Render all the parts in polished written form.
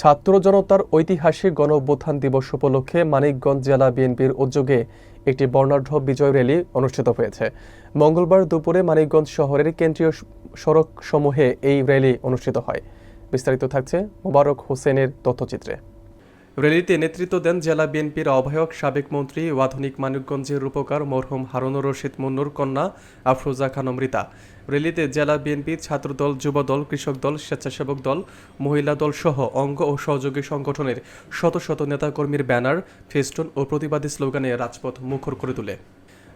ছাত্র জনতার ঐতিহাসিক গণ-অভ্যুত্থান দিবস উপলক্ষে মানিকগঞ্জ জেলা বিএনপির উদ্যোগে একটি বর্ণাঢ্য বিজয় র্যালি অনুষ্ঠিত হয়েছে। মঙ্গলবার দুপুরে মানিকগঞ্জ শহরের কেন্দ্রীয় সড়কসমূহে এই র্যালি অনুষ্ঠিত হয়। বিস্তারিত থাকছে মোবারক হোসেনের তথ্যচিত্রে। র্যালিতে নেতৃত্ব দেন জেলা বিএনপির আহ্বায়ক সাবেক মন্ত্রী ও আধুনিক মানিকগঞ্জের রূপকার মরহুম হারুনুর রশিদ মুন্নুর কন্যা আফরোজা খানম রিতা। র্যালিতে জেলা বিএনপি, ছাত্রদল, যুবদল, কৃষক দল, স্বেচ্ছাসেবক দল, মহিলা দল সহ অঙ্গ ও সহযোগী সংগঠনের শত শত নেতাকর্মীর ব্যানার, ফেস্টুন ও প্রতিবাদী স্লোগানে রাজপথ মুখর করে তোলে।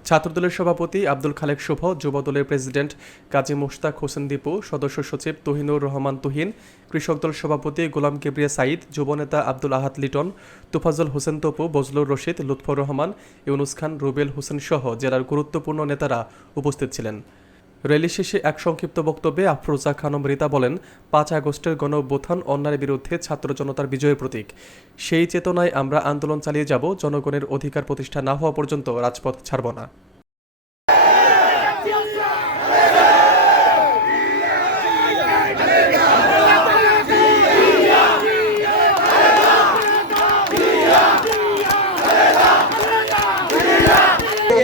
ছাত্রদলের সভাপতি আব্দুল খালেক শুভ, যুবদলের প্রেসিডেন্ট কাজী মুশতাক হোসেন দীপু, সদস্য সচিব তুহিনুর রহমান তুহিন, কৃষক দল সভাপতি গোলাম কিবরিয়া সাঈদ, যুবনেতা আব্দুল আহাদ লিটন, তোফাজ্জল হোসেন তপু, বজলুর রশিদ, লুৎফর রহমান, ইউনুস খান, রুবেল হোসেন সহ জেলার গুরুত্বপূর্ণ নেতারা উপস্থিত ছিলেন। র্যালি শেষে এক সংক্ষিপ্ত বক্তব্যে আফরোজা খানম রিতা বলেন, 5 আগস্টের গণ-অভ্যুত্থান অন্যায়ের বিরুদ্ধে ছাত্র জনতার বিজয়ের প্রতীক। সেই চেতনায় আমরা আন্দোলন চালিয়ে যাব। জনগণের অধিকার প্রতিষ্ঠা না হওয়া পর্যন্ত রাজপথ ছাড়ব না।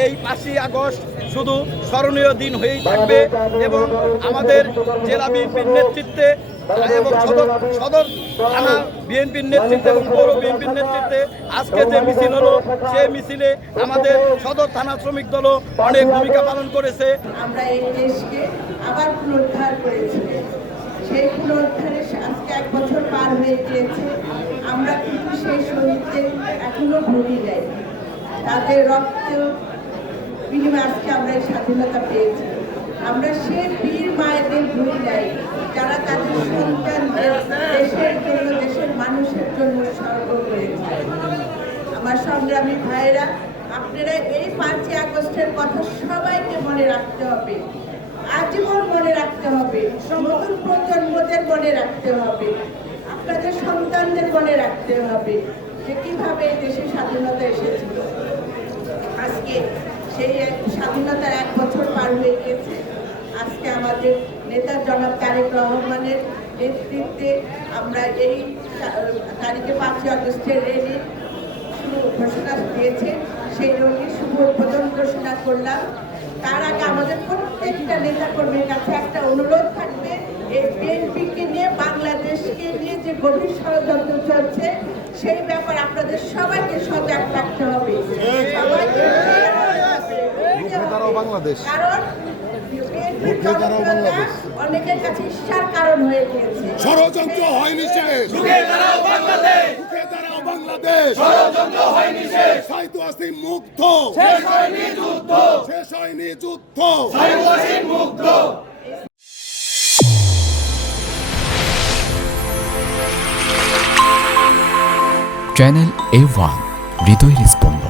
এই 5ই আগস্ট শুধু স্মরণীয় দিন হয়েই থাকবে এবং আমাদের জেলা বিএনপির নেতৃত্বে এবং সদর থানা বিএনপির নেতৃত্বে এবং পৌর বিএনপির নেতৃত্বে আজকে যে মিছিল হলো, সেই মিছিলে আমাদের সদর থানা শ্রমিক দলও অনেক ভূমিকা পালন করেছে। আমরা এই দেশকে আবার পুনরুদ্ধার করেছি। সেই পুনরুদ্ধারে আজকে 1 বছর পার হয়ে গিয়েছে। আমরা কিন্তু সেই শহীদদের এখনো ভুলি নাই। তাদের রক্ত বিনিময়ে আজকে আমরা এই স্বাধীনতা পেয়েছি। আমরা সেই বীর মায়েদের ভুলি নাই, যারা তাদের সন্তানদের দেশের জন্য, দেশের মানুষের জন্য উৎসর্গ করেছে। আমার সংগ্রামী ভাইয়েরা, আপনারা এই 5ই আগস্টের কথা সবাইকে মনে রাখতে হবে, আজীবন মনে রাখতে হবে, নতুন প্রজন্মদের মনে রাখতে হবে, আপনাদের সন্তানদের মনে রাখতে হবে যে কিভাবে এই দেশে স্বাধীনতা এসেছিল। আজকে সেই স্বাধীনতার 1 বছর পার হয়ে গিয়েছে। আজকে আমাদের নেতা জনাব তারেক রহমানের নেতৃত্বে আমরা এই তারিখে 5ই আগস্টের র্যালির ঘোষণা দিয়েছে। সেই র্যালির শুভ উদ্বোধন ঘোষণা করলাম। তার আগে আমাদের প্রত্যেকটা নেতাকর্মীর কাছে একটা অনুরোধ থাকবে, এই বিএনপিকে নিয়ে, বাংলাদেশকে নিয়ে যে গভীর ষড়যন্ত্র চলছে, সেই ব্যাপারে আপনাদের সবাইকে সজাগ থাকতে হবে। সবাইকে কারণ অনেকের কাছে ঈর্ষার কারণ হয়ে গিয়েছে। ষড়যন্ত্র হয়নি শেষ, বাংলাদেশ ষড়যন্ত্র হয়নি শেষ, সাইদু আসিম মুগ্ধ, শেষ হয়নি যুদ্ধ, শেষ হয়নি যুদ্ধ, সাইদু আসিম মুগ্ধ। চ্যানেল A1 হৃদয়ের স্পন্দন।